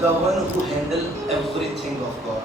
The one who handle everything of God,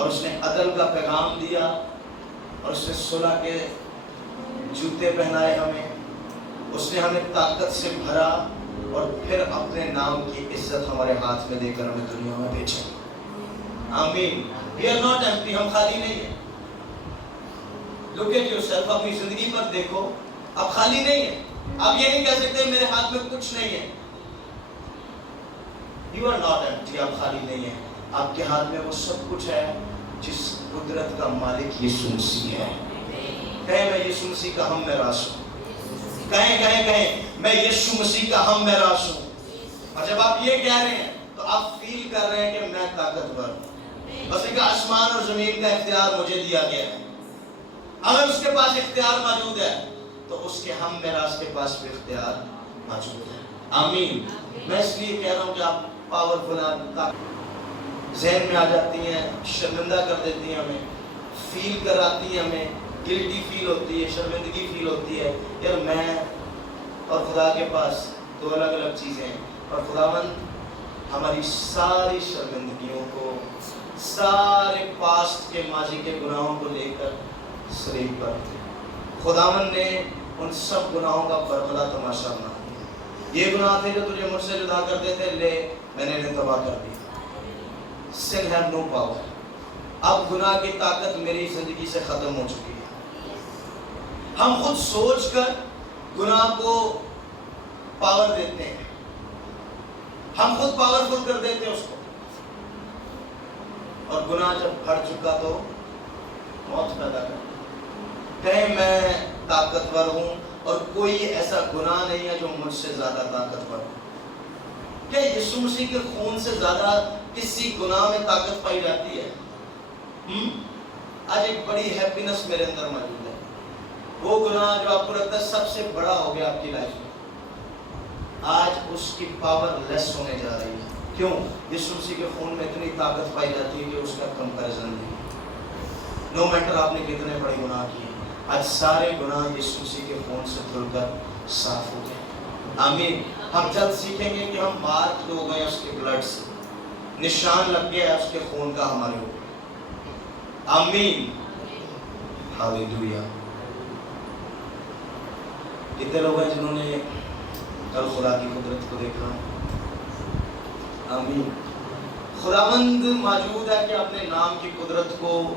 اور اس نے عدل کا پیغام دیا اور اس نے صلح کے جوتے پہنائے ہمیں، اس نے ہمیں طاقت سے بھرا اور پھر اپنے نام کی عزت ہمارے ہاتھ میں دے کر ہمیں دنیا میں بھیجا۔ آمین۔ We are not empty، ہم خالی نہیں ہیں۔ Look at yourself، اپنی زندگی پر دیکھو، آپ خالی نہیں ہیں۔ آپ یہ نہیں کہہ سکتے میرے ہاتھ میں کچھ نہیں ہے۔ You are not empty، آپ خالی نہیں ہیں۔ آپ کے ہاتھ میں وہ سب کچھ ہے جس قدرت کا مالک یسوع مسیح ہے۔ کہیں میں یسوع مسیح کا ہم میراث ہوں، کہیں میں یسوع مسیح کا ہم میراث ہوں۔ اور جب آپ یہ کہہ رہے ہیں تو آپ فیل کر رہے ہیں کہ میں طاقتور ہوں، بس کہ آسمان اور زمین کا اختیار مجھے دیا گیا ہے۔ اگر اس کے پاس اختیار موجود ہے تو اس کے ہم میراث کے پاس بھی اختیار موجود ہے۔ آمین۔ میں اس لیے کہہ رہا ہوں کہ آپ پاورفل ذہن میں آ جاتی ہیں، شرمندہ کر دیتی ہیں ہمیں، فیل کراتی ہیں ہمیں، گلٹی فیل ہوتی ہے، شرمندگی فیل ہوتی ہے، یار میں اور خدا کے پاس دو الگ الگ چیزیں ہیں۔ اور خداوند ہماری ساری شرمندگیوں کو، سارے پاسٹ کے ماضی کے گناہوں کو لے کر سلیب پر خداوند نے ان سب گناہوں کا بربلا تماشا بنا دیا۔ یہ گناہ تھے جو تجھے مجھ سے جدا کرتے تھے، لے میں نے انہیں تباہ کر دیا۔ Sin have no power۔ اب گناہ کی طاقت میری زندگی سے ختم ہو چکی ہے۔ ہم خود سوچ کر گناہ کو پاور دیتے ہیں، ہم خود پاورفل کر دیتے ہیں اس کو، اور گناہ جب بڑھ چکا تو موت پیدا کرتا۔ کہیں میں طاقتور ہوں اور کوئی ایسا گناہ نہیں ہے جو مجھ سے زیادہ طاقتور ہو۔ کیا یسوع مسیح کے خون سے زیادہ کسی گناہ میں طاقت پائی جاتی ہے؟ آج ایک بڑی ہیپینس میرے اندر موجود ہے۔ وہ گناہ جو آپ کو لگتا ہے سب سے بڑا ہو گیا آپ کی لائف میں، آج اس کی پاور لیس ہونے جا رہی ہے۔ کیوں؟ یسوع مسیح کے خون میں اتنی طاقت پائی جاتی ہے کہ اس کا کمپیریزن نہیں۔ نو میٹر آپ نے کتنے بڑے گناہ کیے، آج سارے گناہ یسوع مسیح کے خون سے دھل کر صاف ہو گئے۔ آمین۔ ہم جلد سیکھیں گے کہ ہم مارک ہو گئے اس کے بلڈ سے، نشان لگ گیا ہے اس کے خون کا ہمارے اوپر۔ آمین۔ ہاللیلویا۔ کتنے لوگ ہیں جنہوں نے کل خدا کی قدرت کو دیکھا؟ آمین۔ خداوند موجود ہے کہ اپنے نام کی قدرت کو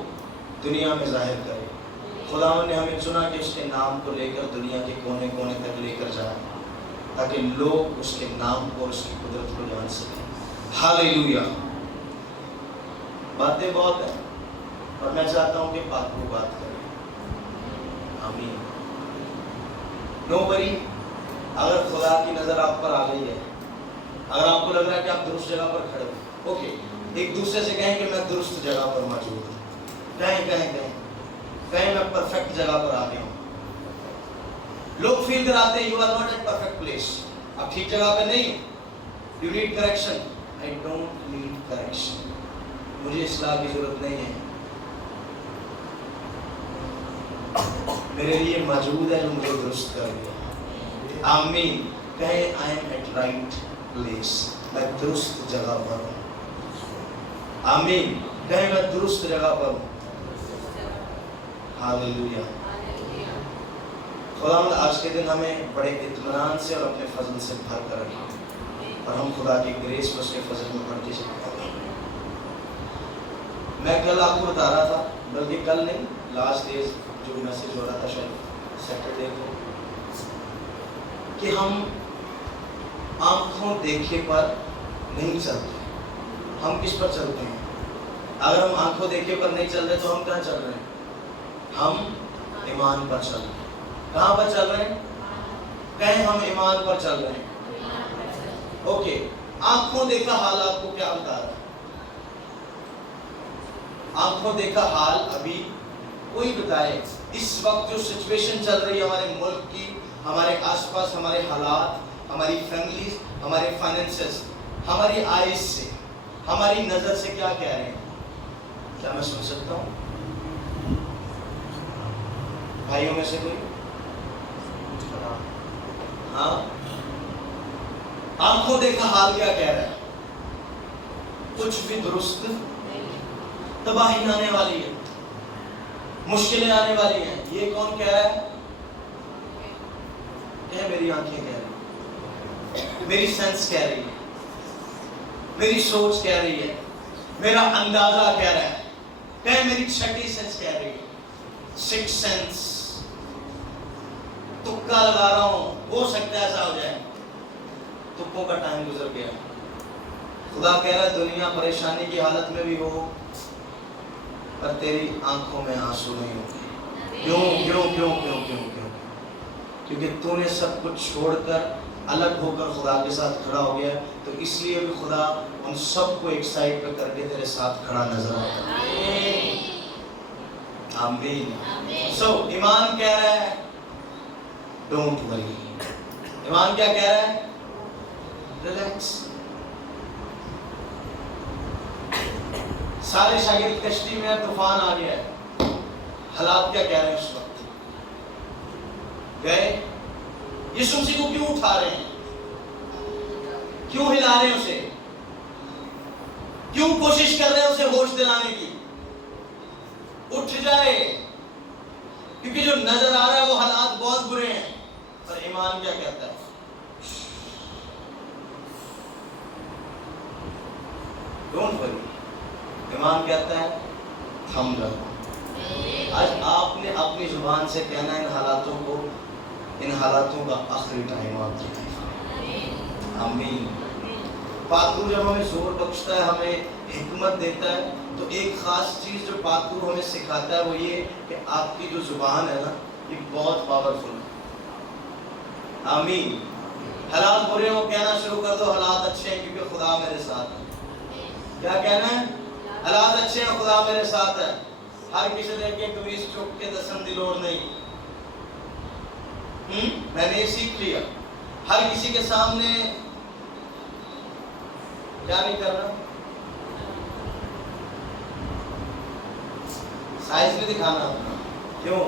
دنیا میں ظاہر کرے۔ خداوند نے ہمیں چنا کہ اس کے نام کو لے کر دنیا کے کونے کونے تک لے کر جائیں، تاکہ لوگ اس کے نام کو اور اس کی قدرت کو جان سکیں۔ ہاللیلویا۔ باتیں بہت ہیں اور میں چاہتا ہوں کہ بات کو بات کریں۔ آمین۔ نو وری، اگر خدا کی نظر آپ پر آ گئی ہے، اگر آپ کو لگ رہا ہے کہ آپ درست جگہ پر کھڑے ہو، اوکے، ایک دوسرے سے کہیں کہ میں درست جگہ پر موجود ہوں۔ کہیں میں پرفیکٹ جگہ پر آ گیا ہوں۔ لوگ فیل کراتے ہیں you are not at perfect place, آپ ٹھیک جگہ پہ نہیں، you need correction. I don't need correction, مجھے اصلاح کی ضرورت نہیں ہے۔ میرے لیے موجود ہے جو مجھے درست کر دیا۔ آمین۔ کہیں I am at right place, میں درست جگہ پر ہوں۔ آمین۔ کہیں میں درست جگہ پر ہوں۔ ہاللیلویا۔ خداوند آج کے دن ہمیں بڑے اطمینان سے اور اپنے فضل سے بھر کر رکھے، اور ہم خدا کی گریس میں اس کے فضل میں بڑھ کے چلتے ہیں۔ میں کل آپ کو بتا رہا تھا، بلکہ کل نہیں، لاسٹ ڈیز جو میسج ہو رہا تھا شاید سیٹرڈے کو، کہ ہم آنکھوں دیکھے پر نہیں چلتے، ہم کس پر چلتے ہیں؟ اگر ہم آنکھوں دیکھے پر نہیں چل رہے تو ہم کہاں چل رہے ہیں؟ ہم ایمان پر چل رہے ہیں۔ کہاں پر چل رہے ہیں؟ کہیں ہم ایمان پر چل رہے ہیں۔ اوکے، آنکھوں دیکھا حال آپ کو کیا بتا رہا ہے؟ آنکھوں دیکھا حال ابھی کوئی بتائے، اس وقت جو سچویشن چل رہی ہے ہمارے ملک کی، ہمارے آس پاس ہمارے حالات، ہماری فیملیز، ہمارے فائنینسز، ہماری آئیز سے، ہماری نظر سے کیا کہہ رہے ہیں؟ کیا میں سن سکتا ہوں؟ بھائیوں میں سے کوئی؟ ہاں، آنکھوں دیکھا حال کیا کہہ رہا ہے؟ کچھ بھی درست تباہی آنے والی ہے، مشکلیں آنے والی ہیں. یہ کون کہہ رہا ہے؟ کہ میری آنکھیں کہہ رہی ہیں، میری سینس کہہ رہی ہے، میری سوچ کہہ رہی ہے، میرا اندازہ کہہ رہا ہے، کہ میری چھٹی سینس کہہ رہی ہے، سکس سینس. تکا لگا رہا ہوں، ہو سکتا ہے ایسا ہو جائے. تکوں کا ٹائم گزر گیا. خدا کہہ رہا ہے دنیا پریشانی کی حالت میں بھی ہو پر تیری آنکھوں میں آنسو نہیں ہوگے. کیوں کیوں کیوں کیوں کیوں کیوں؟ کیونکہ تو نے سب کچھ چھوڑ کر الگ ہو کر خدا کے ساتھ کھڑا ہو گیا. تو اس لیے بھی خدا ان سب کو ایک سائڈ پہ کر کے تیرے ساتھ کھڑا نظر آتا ہے. آمین. سو ایمان کہہ رہا ہے ڈونٹ وری. ایمان کیا کہہ رہا ہے؟ ریلیکس. سارے شاگرد کشتی میں طوفان آ گیا ہے. حالات کیا کہہ رہے ہیں اس وقت؟ گئے یسوع مسیح کو کیوں اٹھا رہے ہیں؟ کیوں ہلا رہے ہیں اسے؟ کیوں کوشش کر رہے ہیں اسے ہوش دلانے کی؟ اٹھ جائے. کیونکہ جو نظر آ رہا ہے وہ حالات بہت برے ہیں. پر ایمان کیا کہتا ہے؟ Don't worry. ایمان کہتا ہے تھم جاؤ. آج آپ نے اپنی زبان سے کہنا ان حالاتوں کو، ان حالاتوں کا آخری ٹائم آ گیا ہے. آمین. پاک روح جب ہمیں زور بخشتا ہے، ہمیں حکمت دیتا ہے، تو ایک خاص چیز جو پاک روح ہمیں سکھاتا ہے وہ یہ کہ آپ کی جو زبان ہے نا یہ بہت پاورفل ہے. آمین. حالات برے ہو کہنا شروع کر دو حالات اچھے ہیں کیونکہ خدا میرے ساتھ ہے. کیا کہنا ہے؟ حالات اچھے ہیں، خدا میرے ساتھ ہے. ہر کسی دیکھ کے قمیص چک کے دسن دلور نہیں. میں نے یہ سیکھ لیا. ہر کسی کے سامنے کیا نہیں کرنا، سائز بھی دکھانا اپنا. کیوں؟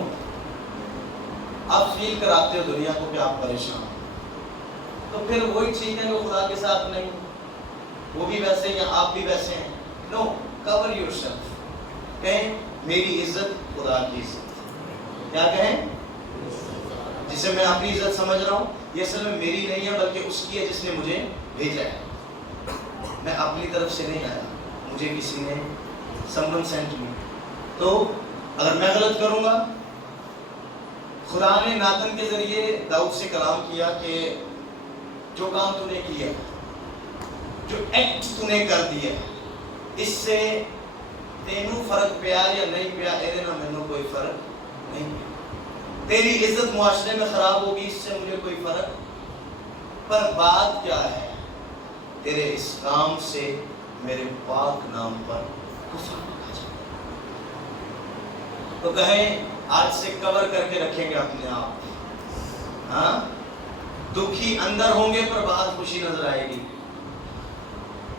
آپ فیل کراتے ہو دنیا کو کہ آپ پریشان ہو. تو پھر وہی ٹھیک ہے جو خدا کے ساتھ نہیں. وہ بھی ویسے ہیں یا آپ بھی ویسے ہیں. نو، کور یور سیلف. کہیں میری عزت خدا کی عزت. کیا کہیں؟ جسے میں اپنی عزت سمجھ رہا ہوں یہ اصل میں میری نہیں ہے بلکہ اس کی ہے جس نے مجھے بھیجا ہے. میں اپنی طرف سے نہیں آیا، مجھے کسی نے someone sent me. تو اگر میں غلط کروں گا، خدا نے ناتن کے ذریعے داؤد سے کلام کیا کہ جو کام تو نے کیا، جو ایکٹ تو نے کر دیا، اس سے تینوں فرق پیا یا نہیں پیا، اے نا مینوں کوئی فرق نہیں پیا. تیری عزت معاشرے میں خراب ہوگی، اس سے مجھے کوئی فرق. پر بات کیا ہے؟ تیرے اس کام سے میرے پاک نام پر کفر لگا جائے. تو کہیں آج سے کور کر کے رکھیں گے اپنے آپ. ہاں، دکھی اندر ہوں گے پر باہر خوشی نظر آئے گی.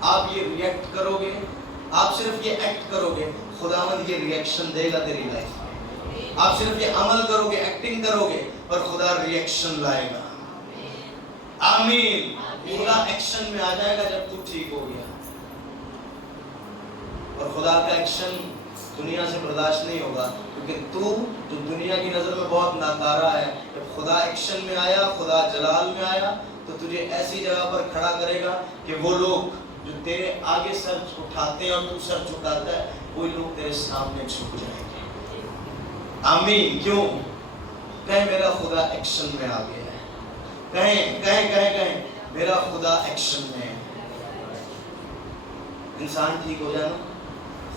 آپ یہ ریئیکٹ کرو گے، آپ صرف یہ ایکٹ کرو گے، خداوند یہ ریئیکشن دے گا تیری لائف میں. آپ صرف یہ عمل کرو گے، ایکٹنگ کرو گے، پر خدا ریئیکشن لائے گا. آمین. خدا ایکشن میں آ جائے گا جب تو ٹھیک ہو گیا. اور خدا کا ایکشن دنیا سے برداشت نہیں ہوگا کیونکہ تو جو دنیا کی نظر میں بہت ناکارہ ہے، جب خدا ایکشن میں آیا، خدا جلال میں آیا، تو تجھے ایسی جگہ پر کھڑا کرے گا کہ وہ لوگ جو تیرے آگے سر اٹھاتے ہیں اور تو سر جھکاتا ہے، وہی لوگ تیرے سامنے جھک جائیں گے. آمین. کیوں؟ کہیں میرا خدا ایکشن میں آ گیا ہے. کہیں کہیں کہیں کہیں میرا خدا ایکشن میں ہے. انسان ٹھیک ہو جانا،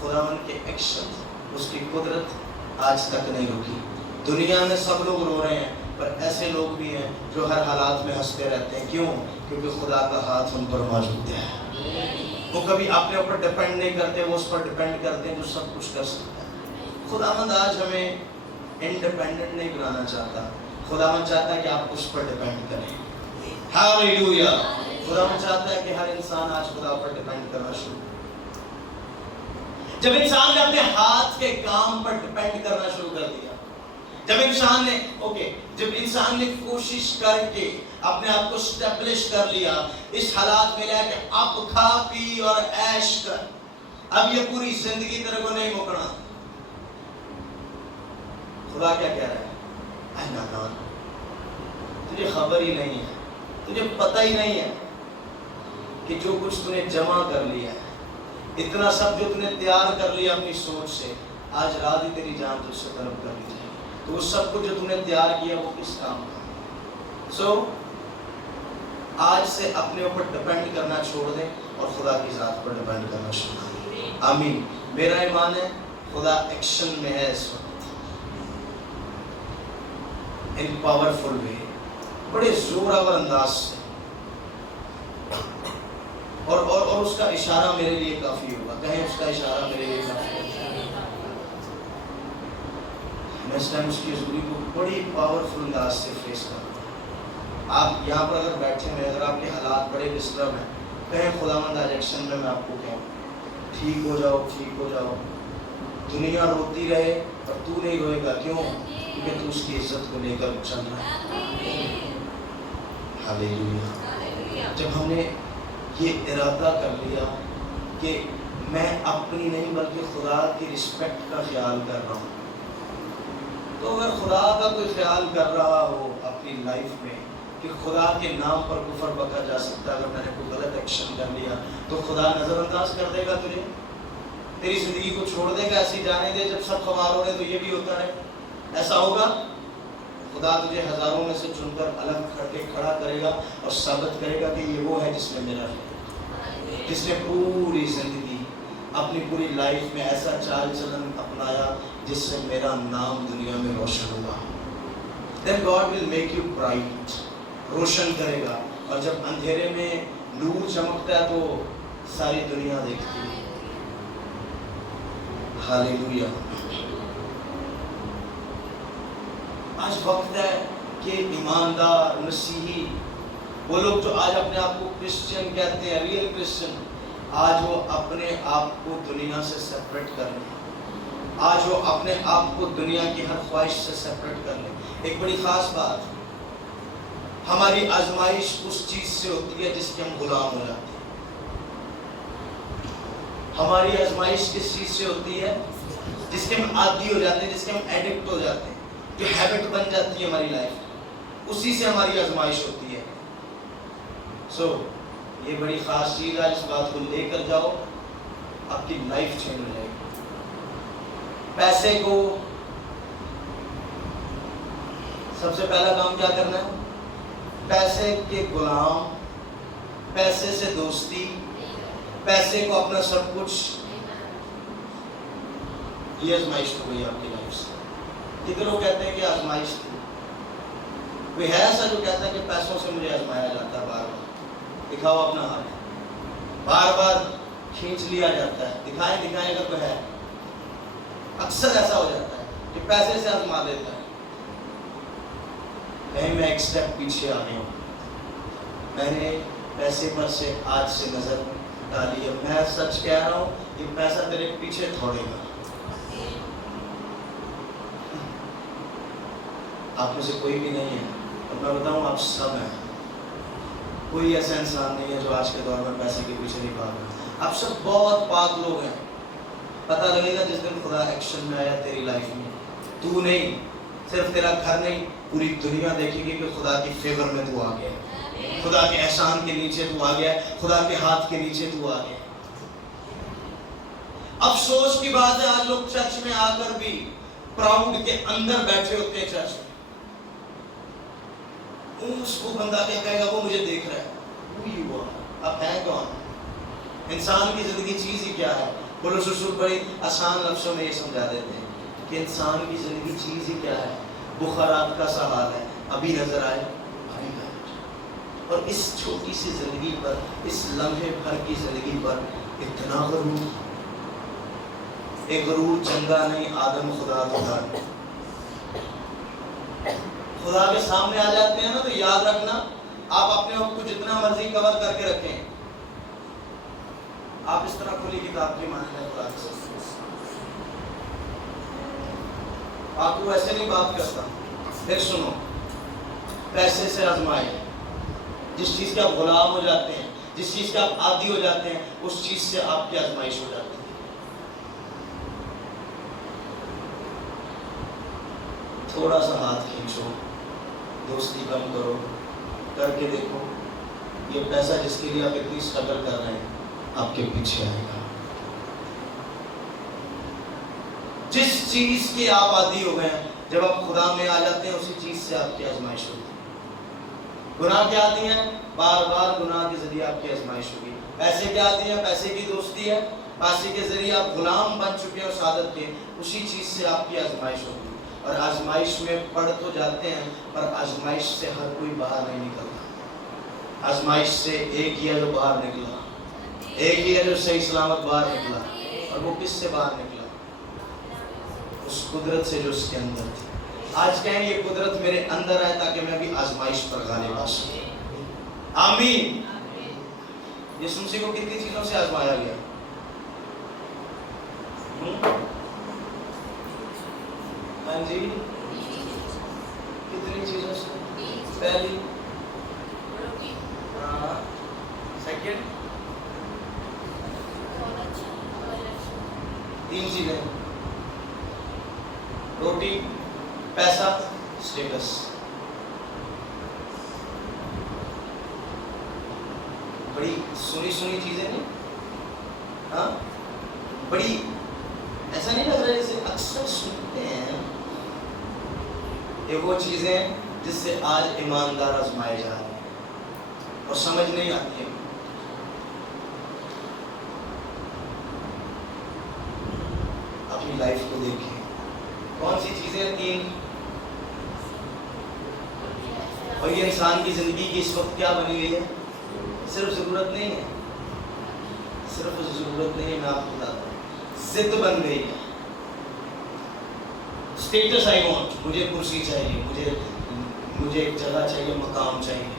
خداوند کے ایکشن، اس کی قدرت آج تک نہیں رکی. دنیا میں سب لوگ رو رہے ہیں پر ایسے لوگ بھی ہیں جو ہر حالات میں ہنستے رہتے ہیں. کیوں؟ کیونکہ خدا کا ہاتھ ان پر موجود ہے. وہ کبھی اپنے اوپر ڈیپینڈ نہیں کرتے، وہ اس پر ڈیپینڈ کرتے ہیں جو سب کچھ کر سکتا ہے. خداوند آج ہمیں انڈیپینڈنٹ نہیں بنانا چاہتا. خداوند چاہتا ہے کہ آپ اس پر ڈیپینڈ کریں. ہالیلویا. خداوند چاہتا ہے کہ ہر انسان آج خدا پر ڈیپینڈ کرنا شروع کرے. جب انسان نے اپنے ہاتھ کے کام پر ڈیپینڈ کرنا شروع کر دیا، جب انسان نے کوشش کر کے اپنے آپ کو اسٹیبلش کر لیا، اس حالات میں لے کہ اب کھا پی اور عیش کر، اب یہ پوری زندگی تیرے کو نہیں مکنا. خدا کیا کہہ رہا ہے؟ اے نادان، تجھے خبر ہی نہیں ہے، تجھے پتہ ہی نہیں ہے کہ جو کچھ تو نے جمع کر لیا ہے، اتنا سب جو تو نے تیار کر لیا اپنی سوچ سے، آج رات ہی تیری جان تجھ سے طلب کر لی جائے. تو وہ سب کچھ جو تو نے تیار کیا وہ کس کام کا؟ سو آج سے اپنے اوپر ڈیپینڈ کرنا چھوڑ دیں اور خدا کی ذات پر ڈیپینڈ کرنا شروع کریں. آمین. میرا ایمان ہے خدا ایکشن میں ہے اس وقت، ان پاورفل وے، بڑے زوراور انداز سے، اور اس کا اشارہ میرے لیے کافی ہوگا. کہیں اس کا اشارہ میرے لیے کافی ہوگا. میں اس ٹائم اس کی حضوری کو بڑی پاورفل انداز سے فیس کرتا ہوں. آپ یہاں پر اگر بیٹھے ہیں، اگر آپ کے حالات بڑے ڈسٹرب ہیں، کہیں خداوند آج ایکشن میں آپ کو کہوں ٹھیک ہو جاؤ، ٹھیک ہو جاؤ. دنیا روتی رہے اور تو نہیں روئے گا. کیوں؟ کیونکہ تو اس کی عزت کو لے کر چل رہا ہے. ہاللیلویا. جب ہم نے یہ ارادہ کر لیا کہ میں اپنی نہیں بلکہ خدا کی رسپیکٹ کا خیال کر رہا ہوں، تو اگر خدا کا کوئی خیال کر رہا ہو اپنی لائف میں کہ خدا کے نام پر کفر بکا جا سکتا ہے، اگر میں نے کوئی غلط ایکشن کر لیا تو خدا نظر انداز کر دے گا تجھے، تیری زندگی کو چھوڑ دے گا، ایسی جانے دے جب سب خبر ہو رہے تو یہ بھی ہوتا رہے. ایسا ہوگا؟ خدا تجھے ہزاروں میں سے چن کر الگ کر کے کھڑا کرے گا اور ثابت کرے گا کہ یہ وہ ہے جس میں میرا ہے، جس نے پوری زندگی اپنی پوری لائف میں ایسا چال چلن اپنایا جس سے میرا نام دنیا میں روشن ہوگا. Then God will make you bright. روشن کرے گا. اور جب اندھیرے میں نور چمکتا ہے تو ساری دنیا دیکھتی ہے. ہاللیلویا. آج وقت ہے کہ ایماندار مسیحی، وہ لوگ جو آج اپنے آپ کو کرسچن کہتے ہیں، ریئل کرسچن، آج وہ اپنے آپ کو دنیا سے سیپریٹ کر لیں. آج وہ اپنے آپ کو دنیا کی ہر خواہش سے سیپریٹ کر لیں. ایک بڑی خاص بات، ہماری آزمائش اس چیز سے ہوتی ہے جس کے ہم غلام ہو جاتے ہیں. ہماری آزمائش کس چیز سے ہوتی ہے؟ جس کے ہم عادی ہو جاتے ہیں، جس کے ہم ایڈکٹ ہو جاتے ہیں، جو ہیبٹ بن جاتی ہے ہماری لائف، اسی سے ہماری آزمائش ہوتی ہے. سو یہ بڑی خاص چیز ہے، اس بات کو لے کر جاؤ، آپ کی لائف چینج ہو جائے گی. پیسے کو سب سے پہلا کام کیا کرنا ہے؟ پیسے کے غلام، پیسے سے دوستی، پیسے کو اپنا سب کچھ، یہ آزمائش ہو گئی آپ کی لائف سے. کتنے لوگ کہتے ہیں کہ آزمائش تھی؟ کوئی ہے ایسا جو کہتا ہے کہ پیسوں سے مجھے آزمایا جاتا ہے؟ بار بار دکھاؤ اپنا ہاتھ، بار بار کھینچ لیا جاتا ہے. دکھائیں اگر کوئی ہے. اکثر ایسا ہو جاتا ہے کہ پیسے سے آزما دیتا ہے. کہیں میں ایک سٹیپ پیچھے آ گیا ہوں، میں نے پیسے پر سے آج سے نظر ڈالی ہے. میں سچ کہہ رہا ہوں کہ پیسہ تیرے پیچھے تھوڑے گا. آپ میں سے کوئی بھی نہیں ہے، اور میں بتاؤں آپ سب ہیں. کوئی ایسا انسان نہیں ہے جو آج کے دور میں پیسے کے پیچھے نہیں بھاگ رہا. آپ سب بہت پاک لوگ ہیں. پتہ لگے گا جس دن خدا ایکشن میں آیا تیری لائف میں. تو نہیں، صرف تیرا گھر نہیں، پوری دنیا دیکھے گی کہ خدا کی فیور میں تو آ گیا، خدا کے احسان کے نیچے تو آ گیا، خدا کے ہاتھ کے نیچے تو آ گیا. افسوس کی بات ہے آج لوگ چرچ میں آ کر بھی پراؤڈ کے اندر بیٹھے ہوتے ہیں. چرچ میں اس کو بندہ کیا کہے گا؟ وہ مجھے دیکھ رہا ہے. وہی ہوا. اب ہے کون؟ انسان کی زندگی چیز ہی کیا ہے؟ بولو سسر بڑی آسان لفظوں میں یہ سمجھا دیتے ہیں کہ انسان کی زندگی چیز ہی کیا ہے؟ بخارات کا سا حال ہے، ابھی نظر آئے ابھی گائے. اور اس چھوٹی سی زندگی پر، اس لمحے بھر کی زندگی پر اتنا غرور. ایک غرور چنگا نہیں. آدم خدا خدا کے سامنے آ جاتے ہیں نا، تو یاد رکھنا آپ اپنے آپ کو جتنا مرضی کور کر کے رکھیں، آپ اس طرح کھلی کتاب کی مانیں خدا کے سامنے. آپ کو ایسے نہیں بات کرتا. پھر سنو، پیسے سے آزمائے، جس چیز کے آپ غلام ہو جاتے ہیں، جس چیز کے آپ عادی ہو جاتے ہیں، اس چیز سے آپ کی آزمائش ہو جاتی ہے. تھوڑا سا ہاتھ کھینچو، دوستی کم کرو، کر کے دیکھو، یہ پیسہ جس کے لیے آپ اتنی اسٹرگل کر رہے ہیں آپ کے پیچھے آئے گا۔ جس چیز کے آپ عادی ہو گئے ہیں، جب آپ خدا میں آ جاتے ہیں اسی چیز سے آپ کی آزمائش ہوتی ہے۔ گناہ کے عادی ہیں، بار بار گناہ کے ذریعے آپ کی آزمائش ہوگی۔ پیسے کے عادی ہیں، پیسے کی دوستی ہے، پیسے کے ذریعے آپ غلام بن چکے ہیں اس عادت کے، اسی چیز سے آپ کی آزمائش ہوگی۔ اور آزمائش میں پڑھ تو جاتے ہیں پر آزمائش سے ہر کوئی باہر نہیں نکلتا۔ آزمائش سے ایک ہی ہے جو باہر نکلا، ایک ہی ہے جو صحیح سلامت باہر نکلا، اور وہ کس سے باہر نکلا؟ اس قدرت سے جو اس کے اندر تھی۔ آج کہیں یہ قدرت میرے اندر ہے تاکہ میں بھی آزمائش پر غالب آ سکوں۔ آمین۔ یسوع مسیح کو کتنی چیزوں سے آزمایا گیا؟ ہاں جی، کتنی چیزوں سے؟ پہلی، سیکنڈ، 3 چیزیں، روٹی، پیسہ، اسٹیٹس۔ بڑی سنی سنی چیزیں نہیں، ہاں بڑی، ایسا نہیں لگ رہا جیسے اکثر سنتے ہیں۔ یہ وہ چیزیں جس سے آج ایماندار آزمائے جا رہے ہیں اور سمجھ نہیں آتی ہے۔ اپنی لائف کو دیکھیں، کون سی چیزیں 3، اور یہ انسان کی زندگی کی اس وقت کیا بنی ہوئی ہے؟ صرف ضرورت نہیں ہے، صرف ضرورت نہیں ہے، میں آپ کو بتاتا ہوں، ضد بن گئی ہے۔ اسٹیٹس آئی وانٹ، مجھے کرسی چاہیے، مجھے ایک جگہ چاہیے، مقام چاہیے۔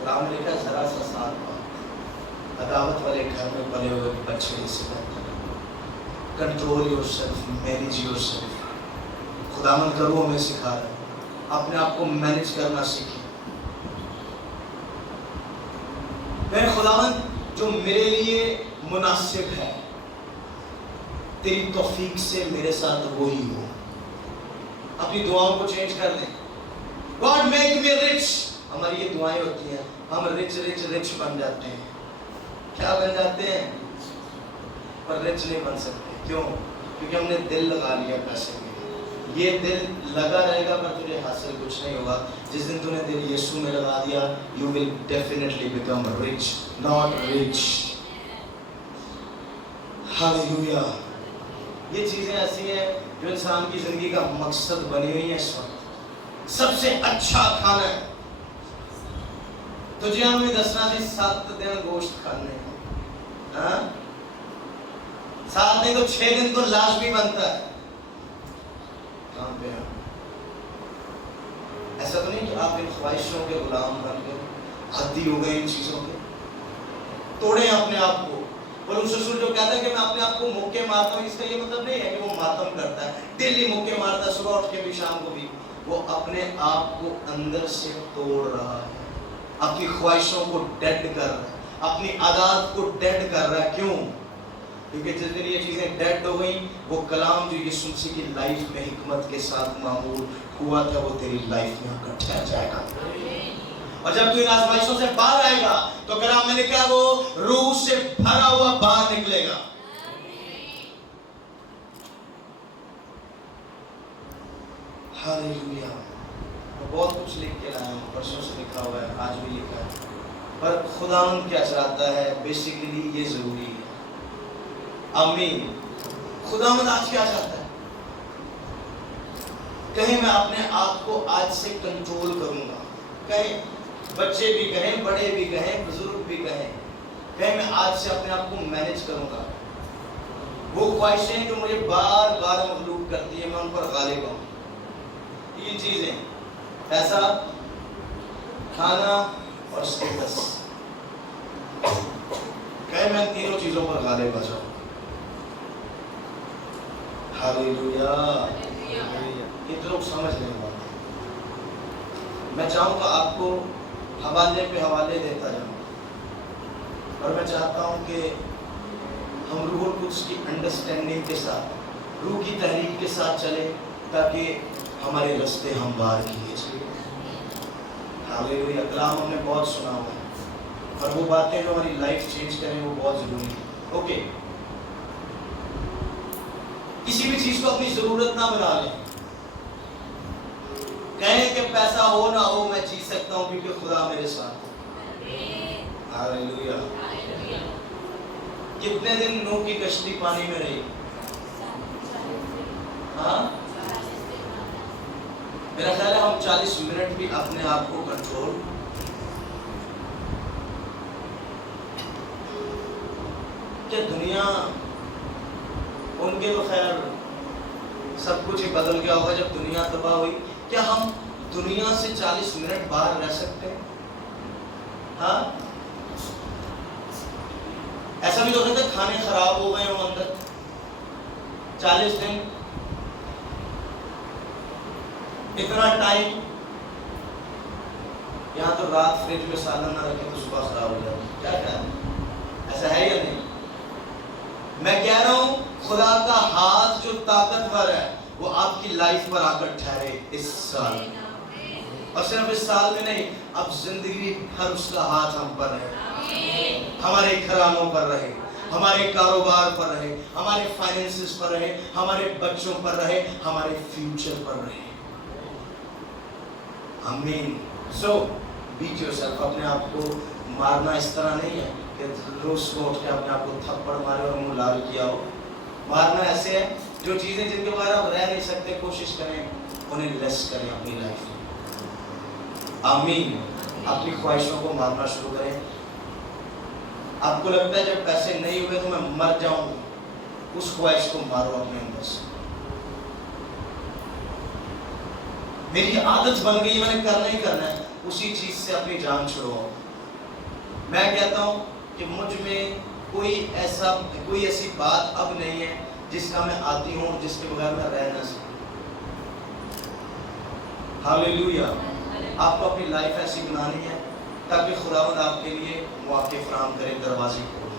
قرآن میں لکھا ذرا سا ساتھ پا، عداوت والے گھر میں پلے ہوئے بچے سے control your self, manage your self. خداوند کا روح ہمیں سکھا رہا ہے اپنے آپ کو مینیج کرنا سیکھیں۔ میں خداوند جو میرے لیے مناسب ہے، تیری توفیق سے میرے ساتھ وہی ہو۔ اپنی دعاؤں کو چینج کر دیں۔ God make me rich۔ ہماری یہ دعائیں ہوتی ہیں، ہم رچ بن جاتے ہیں۔ کیا بن جاتے ہیں؟ پر رچ نہیں بن سکتے۔ کیوں؟ کیونکہ ہم نے دل لگا لیا پیسے میں۔ یہ دل لگا رہے گا پر تجھے حاصل کچھ نہیں ہوگا۔ جس دن تو نے دل یسوع میں لگا دیا، you will definitely become rich, not rich۔ Hallelujah. یہ چیزیں ایسی ہیں جو انسان کی زندگی کا مقصد بنی ہوئی ہیں۔ اس وقت سب سے اچھا کھانا ہے، تجھے ہمیں دسنا سی 7 دن گوشت کھانے ہیں، 7 نہیں تو 6 دن تو لازمی بنتا ہے۔ کہاں پہ ہیں؟ ایسا تو نہیں کہ آپ ان خواہشوں کے غلام بن گئے، عادی ہو گئے ان چیزوں کے۔ توڑیں اپنے آپ کو۔ پولس رسول جو کہتا ہے کہ میں اپنے آپ کو مکے مارتا ہوں، اس کا یہ مطلب نہیں ہے کہ وہ ماتم کرتا ہے، ڈیلی مکے مارتا ہے، صبح اٹھ کے بھی شام کو بھی۔ وہ اپنے آپ کو اندر سے توڑ رہا ہے، اپنی خواہشوں کو ڈیڈ کر رہا ہے، اپنی عادات کو ڈیڈ کر رہا ہے۔ کیوں؟ کیونکہ جس دن یہ چیزیں ڈیڈ ہو گئیں، وہ کلام جو یسوع مسیح کی لائف میں حکمت کے ساتھ معمول ہوا تھا وہ تیری لائف میں آ کر ٹھہر جائے گا۔ اور جب تو ان آزمائشوں سے باہر آئے گا تو کلام میں لکھا وہ روح سے بھرا ہوا باہر نکلے گا۔ ہاللویا۔ میں بہت کچھ لکھ کے لایا ہوں، پرسوں سے لکھا ہوا ہے، آج بھی لکھا ہے، پر خداوند کیا چاہتا ہے بیسیکلی یہ ضروری ہے۔ آمین۔ خداوند آج کیا چاہتا ہے؟ کہیں میں اپنے آپ کو آج سے کنٹرول کروں گا، کہیں بچے بھی کہیں، بڑے بھی کہیں، بزرگ بھی کہیں، کہیں میں آج سے اپنے آپ کو مینیج کروں گا۔ وہ خواہشیں جو مجھے بار بار مغلوب کرتی ہیں میں ان پر غالب ہوں۔ 3 چیزیں، پیسہ، کھانا اور اسٹیٹس، کہیں میں ان تینوں چیزوں پر غالب آ جاؤں۔ ہاللویا۔ یہ تو لوگ سمجھ نہیں پاتے۔ میں چاہوں گا آپ کو حوالے پہ حوالے دیتا جاؤں، اور میں چاہتا ہوں کہ ہم روح القدس کی انڈرسٹینڈنگ کے ساتھ روح کی تحریک کے ساتھ چلے تاکہ ہمارے رستے ہموار کیے جائیں۔ ہاللیلویا۔ کلام ہم نے بہت سنا ہوا ہے اور وہ باتیں جو ہماری لائف چینج کریں وہ بہت ضروری ہے۔ اوکے، کسی بھی چیز کو اپنی ضرورت نہ بنا لیں، کہیں کہ پیسہ ہو نہ ہو میں جی سکتا ہوں کیونکہ خدا میرے ساتھ ہے۔ ہاللیلویا۔ کتنے دن نوح کی کشتی پانی میں رہی؟ ہاں، میرا خیال ہے ہم 40 منٹ بھی اپنے آپ کو کنٹرول کہ دنیا ان کے تو خیر سب کچھ ہی بدل گیا ہوگا جب دنیا تباہ ہوئی، کیا ہم دنیا سے 40 منٹ باہر رہ سکتے ہیں؟ ہاں، ایسا بھی تو نہیں تھا کھانے خراب ہو گئے ہوں اندر 40 دن، اتنا ٹائم، یہاں تو رات فریج میں سالن نہ رکھے تو صبح خراب ہو جائے، کیا خیال ہے؟ ایسا ہے یا نہیں؟ میں کہہ رہا ہوں خدا کا ہاتھ جو طاقتور ہے وہ آپ کی لائف پر آ کر ٹھہرے اس سال، اور صرف اس سال میں نہیں، اب زندگی بھر اس کا ہاتھ ہم پر رہے، ہمارے گھرانوں پر رہے، ہمارے کاروبار پر رہے، ہمارے فائنینسز پر رہے، ہمارے بچوں پر رہے، ہمارے فیوچر پر رہے۔ آمین۔ سو بیٹ یور سیلف، اپنے آپ کو مارنا اس طرح نہیں ہے کہ روز کو اٹھ کے اپنے آپ کو تھپڑ مارے اور منہ لال کیا ہو۔ مارنا ایسے ہے جو چیزیں جن کے بارے آپ رہ نہیں سکتے کوشش کریں انہیں لیس کریں اپنی لائف میں۔ آمین۔ اپنی خواہشوں کو مارنا شروع کریں۔ آپ کو لگتا ہے جب پیسے نہیں ہوئے تو میں مر جاؤں گا، اس خواہش کو مارو اپنے اندر سے۔ میری عادت بن گئی، میں نے کرنا ہی کرنا ہے، اسی چیز سے اپنی جان چھڑواؤ۔ میں کہتا ہوں کہ مجھ میں کوئی ایسی بات اب نہیں ہے جس کا میں آتی ہوں جس کے بغیر میں رہ نہ سکوں۔ ہاللیلویا۔ آپ کو اپنی لائف ایسی بنانی ہے تاکہ خداوند آپ کے لیے مواقع فراہم کرے، دروازے کھولے۔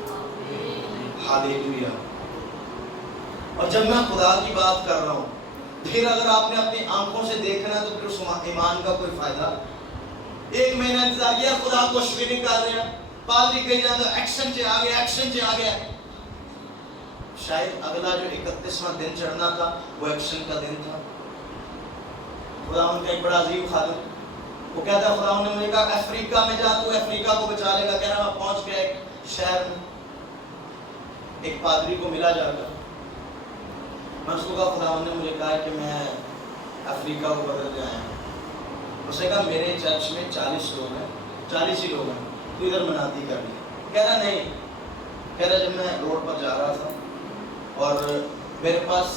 ہاللیلویا۔ اور جب میں خدا کی بات کر رہا ہوں، پھر اگر آپ نے اپنی آنکھوں سے دیکھنا ہے تو پھر اس ایمان کا کوئی فائدہ۔ ایک مہینہ انتظار کیا، خدا کچھ بھی نہیں کر رہا، پادری کہیں جاتا ایکشن سے آ گیا، ایکشن سے آ گیا۔ شاید اگلا جو 31واں دن چڑھنا تھا وہ ایکشن کا دن تھا۔ خداوند کا ایک بڑا عظیم خادم، وہ کہتا ہے خداوند نے مجھے کہا افریقہ میں جا، تو افریقہ کو بچا لے گا۔ کہہ رہا میں پہنچ گیا ایک شہر میں، ایک پادری کو ملا جا کر، میں اس کو کہا خداوند نے مجھے کہا کہ میں افریقہ کو بدل کے آیا ہوں۔ اس نے کہا میرے چرچ میں 40 لوگ ہیں، 40 ہی لوگ ہیں، تو ادھر منادی کر لی۔ کہہ رہا نہیں، کہہ رہا جب میں روڈ پر جا رہا تھا اور میرے پاس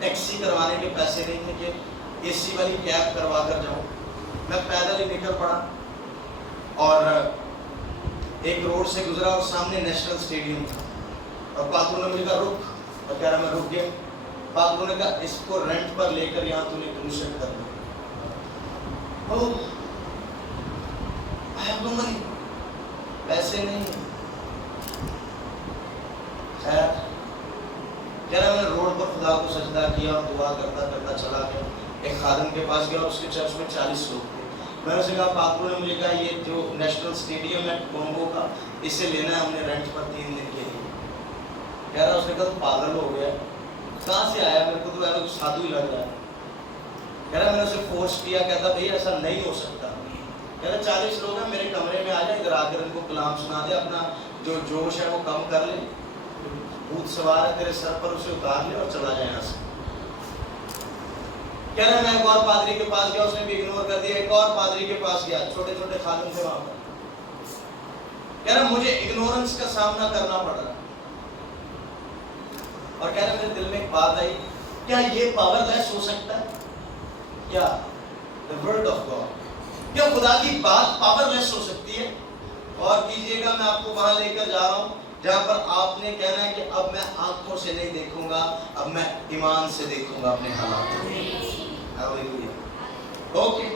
ٹیکسی کروانے کے پیسے نہیں تھے کہ اے سی والی کیب کروا کر جاؤں، میں پیدل ہی نکل پڑا اور ایک روڈ سے گزرا اور سامنے نیشنل اسٹیڈیم تھا، اور پاتروں نے مجھے کہا رک، اور کہہ رہا میں رک گیا۔ پاتروں نے کہا اس کو رینٹ پر لے کر یہاں تو نے کمیشن کر دیا۔ پیسے نہیں، خیر کہہ رہا میں نے روڈ پر خدا کو سجدہ کیا اور دعا کرتا کرتا چلا گیا۔ ایک خادم کے پاس گیا، اس کے چرچ میں 40 لوگ تھے۔ میں نے اسے کہا پاتروں نے مجھے کہا یہ جو نیشنل اسٹیڈیم ہے کونگو کا، اسے لینا ہے ہم نے رینٹ پر 3 دن کے لیے۔ کہہ رہا اس نے کہا تو پاگل ہو گیا، کہاں سے آیا، میرے کو تو ایسا سادھو ہی لگ رہا ہے۔ کہہ رہا میں نے اسے فورس کیا، کہتا بھائی ایسا نہیں ہو سکتا۔ کہہ رہا 40 لوگ ہیں، میرے کمرے میں آ جائے، ادھر آ کر ان کو کلام سنا دے، اپنا جو جوش ہے وہ کم کر لے، بھوت سوار ہے تیرے سر پر، اسے اتار لے اور چلا جائے یہاں سے۔ کہہ رہا میں ایک اور پادری کے پاس گیا، اس نے بھی اگنور کر دیا۔ ایک اور پادری کے پاس گیا، چھوٹے چھوٹے خادم تھے وہاں پر۔ کہہ رہا مجھے اگنورنس کا سامنا کرنا پڑ رہا، اور کہہ رہا میرے دل میں ایک بات آئی، کیا یہ پاور لیس ہو سکتا ہے؟ کیا the word of God، کیا خدا کی بات پاور لیس ہو سکتی ہے؟ اور کیجئے گا، میں آپ کو وہاں لے کر جا رہا ہوں جہاں پر آپ نے کہنا ہے کہ اب میں آنکھوں سے نہیں دیکھوں گا، اب میں ایمان سے دیکھوں گا اپنے حالات کو۔ اوکے،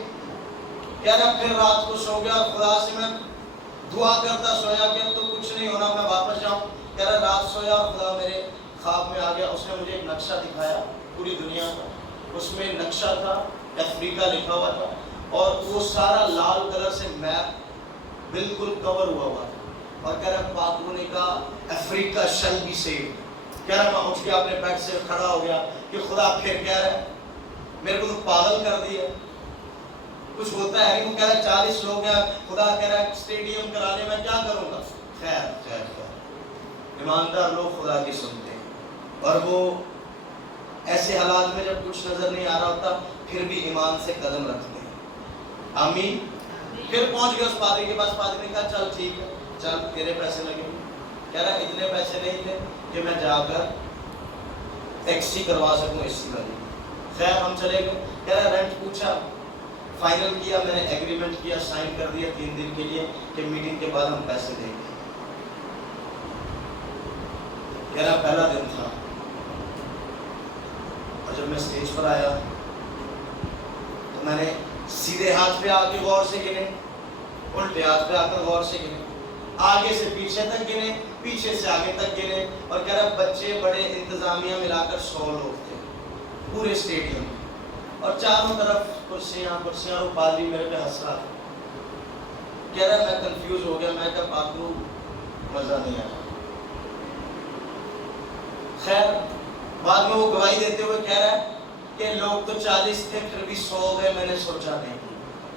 کہہ رہا پھر رات کو سو گیا، خدا سے میں دعا کرتا سویا کہ اب تو کچھ نہیں ہونا، میں واپس جاؤں۔ کہہ رہا رات سویا اور خدا میرے خواب میں آ گیا، اس نے مجھے ایک نقشہ دکھایا پوری دنیا کا، اس میں نقشہ تھا، افریقہ لکھا ہوا تھا، اور وہ سارا لال کلر سے میپ بالکل کور ہوا ہوا تھا، اور کہہ رہا پاک نے کہا افریقہ شل بی سیوڈ. کہہ رہا میں اٹھ کے اپنے بیڈ سے کھڑا ہو گیا کہ خدا پھر کہہ رہا ہے میرے کو تو پاگل کر دیا، کچھ ہوتا ہے. وہ کہہ رہا ہے 40 لوگ ہیں، خدا کہہ رہا ہے اسٹیڈیم کرا لے، میں کیا کروں گا. خیر خیر خیر، ایماندار لوگ خدا کی سنتے ہیں، اور وہ ایسے حالات میں جب کچھ نظر نہیں آ رہا ہوتا پھر بھی ایمان سے قدم رکھتے ہیں. آمین. پھر پہنچ گئے اس پادری کے پاس. پادری نے کہا چل ٹھیک ہے، چل تیرے پیسے لگیں گے. کہہ رہا اتنے پیسے نہیں تھے کہ میں جا کر ٹیکسی کروا سکوں اے سی والی. خیر ہم چلے گئے. کہہ رہا رینٹ پوچھا، فائنل کیا، میں نے ایگریمنٹ کیا، سائن کر دیا 3 دن کے لیے کہ میٹنگ کے بعد ہم پیسے دیں گے. کہہ رہا پہلا دن تھا، اور جب میں اسٹیج پر آیا تو میں نے سیدھے ہاتھ پہ آ کے غور سے گنے، الٹے ہاتھ پہ آ کر غور سے گنے، آگے سے پیچھے تک گنے، پیچھے سے آگے تک گنے، اور کہہ رہا بچے بڑے انتظامیہ ملا کر 100 لوگ تھے پورے اسٹیڈیم میں، اور چاروں طرف کرسیاں کرسیاں. اور پادری میرے پہ ہنس رہا تھا. کہہ رہا میں کنفیوز ہو گیا، میں کہا پاکو مزہ نہیں آیا. خیر بعد میں وہ گواہی دیتے ہوئے کہہ رہا ہے کہ لوگ تو 40 تھے پھر بھی 100 گئے، میں نے سوچا نہیں،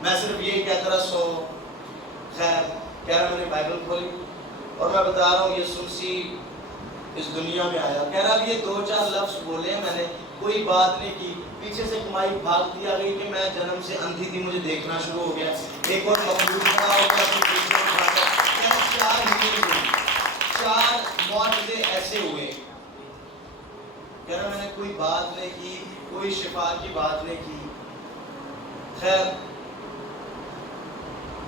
میں صرف یہی کہتا رہا 100. خیر کہہ رہا میں نے بائبل کھولی اور میں بتا رہا ہوں یسوع مسیح اس دنیا میں آیا. کہہ رہا اب یہ 2-4 لفظ بولے میں نے، کوئی بات نہیں کی. پیچھے سے کمائی بھاگتی آ گئی کہ میں جنم سے اندھی تھی، مجھے دیکھنا شروع ہو گیا. ایک اور مخلوق کھڑا ہو گیا، 4 معجزے ایسے ہوئے. کہہ رہا میں نے کوئی بات نہیں کی، کوئی شفا کی بات نہیں کی. خیر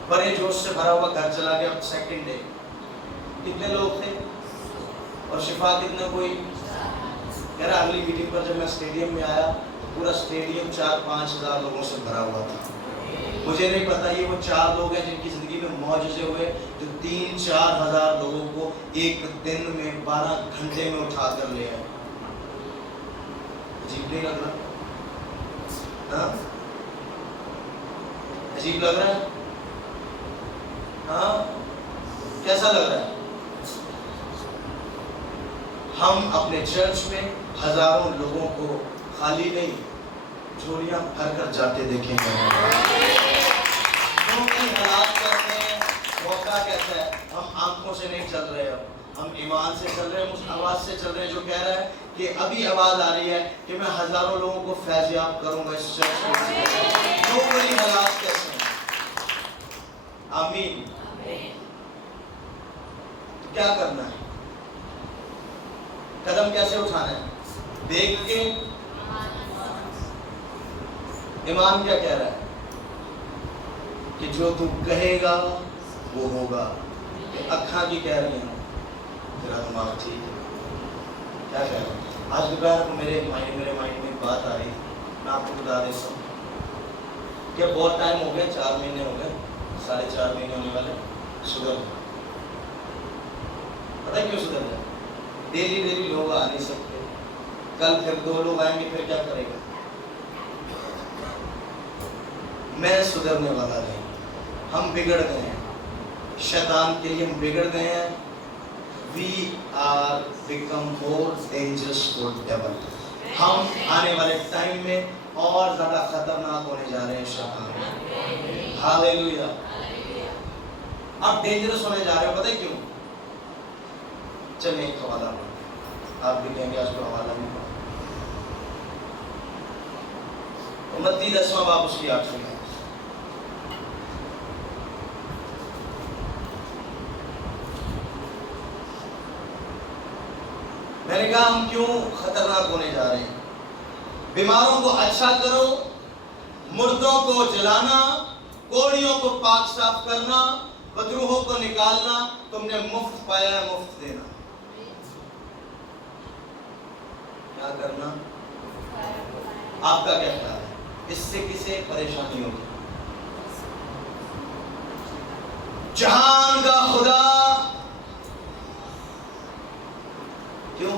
بڑے جوش سے بھرا ہوا گھر چلا گیا. سیکنڈ ڈے کتنے لوگ تھے اور شفا کتنے کوئی. کہہ رہا اگلی میٹنگ پر جب میں اسٹیڈیم میں آیا تو پورا اسٹیڈیم 4-5 ہزار لوگوں سے بھرا ہوا تھا. مجھے نہیں پتا یہ وہ 4 لوگ ہیں جن کی زندگی میں معجزے ہوئے، جو 3-4 ہزار لوگوں کو ایک دن میں 12 گھنٹے میں اٹھا کر لے آئے. عجیب نہیں لگ رہا؟ عجیب لگ رہا ہے؟ ہاں کیسا لگ رہا ہے؟ ہم اپنے چرچ میں ہزاروں لوگوں کو خالی نہیں جھولیاں بھر کر جاتے دیکھیں گے. حالات کہتے ہیں، موقع کہتا ہے ہم آنکھوں سے نہیں چل رہے، اب ہم ایمان سے چل رہے ہیں، اس آواز سے چل رہے ہیں جو کہہ رہا ہے کہ ابھی آواز آ رہی ہے کہ میں ہزاروں لوگوں کو فیض یاب کروں گا اس چرچ میں. جو بڑی حالات کیسے ہیں. آمین. تو کیا کرنا ہے؟ قدم کیسے اٹھانا ہے؟ دیکھ کے. ایمان کیا کہہ رہا ہے کہ جو تو کہے گا وہ ہوگا. اکھاں کی کہہ رہی ہیں تیرا دماغ ٹھیک ہے. کیا کہہ رہا ہوں آج دوپہر کو میرے مائنڈ میں ایک بات آ رہی تھی، میں آپ کو بتا دیتا ہوں کہ بہت ٹائم ہو گیا، 4 مہینے ہو گئے، 4.5 مہینے ہونے والے. سدھر پتہ کیوں سدھر جائے؟ ڈیلی لوگ آ نہیں سکتے، کل پھر 2 لوگ آئیں گے، پھر کیا کرے گا؟ میں سدھرنے والا نہیں. ہم بگڑ گئے ہیں، شیطان کے لیے ہم بگڑ گئے ہیں. We are become more dangerous for devil. ہم آنے والے ٹائم میں اور زیادہ خطرناک ہونے جا رہے ہیں شیطان. ہاللیلویا. آپ ڈینجرس ہونے جا رہے ہو، پتہ ہے کیوں؟ چلیں ایک حوالہ آپ بھی کہیں گے آج کو حوالہ نہیں پڑھا. متی 10واں باب اس کی 8ویں ہے. میں نے کہا ہم کیوں خطرناک ہونے جا رہے ہیں. بیماروں کو اچھا کرو، مردوں کو جلانا، کوڑیوں کو پاک صاف کرنا، بدروحوں کو نکالنا. تم نے مفت پایا ہے، مفت دینا. کیا کرنا؟ آپ کا کیا خیال ہے؟ اس سے کسے پریشانی ہوگی؟ جہان کا خدا کیوں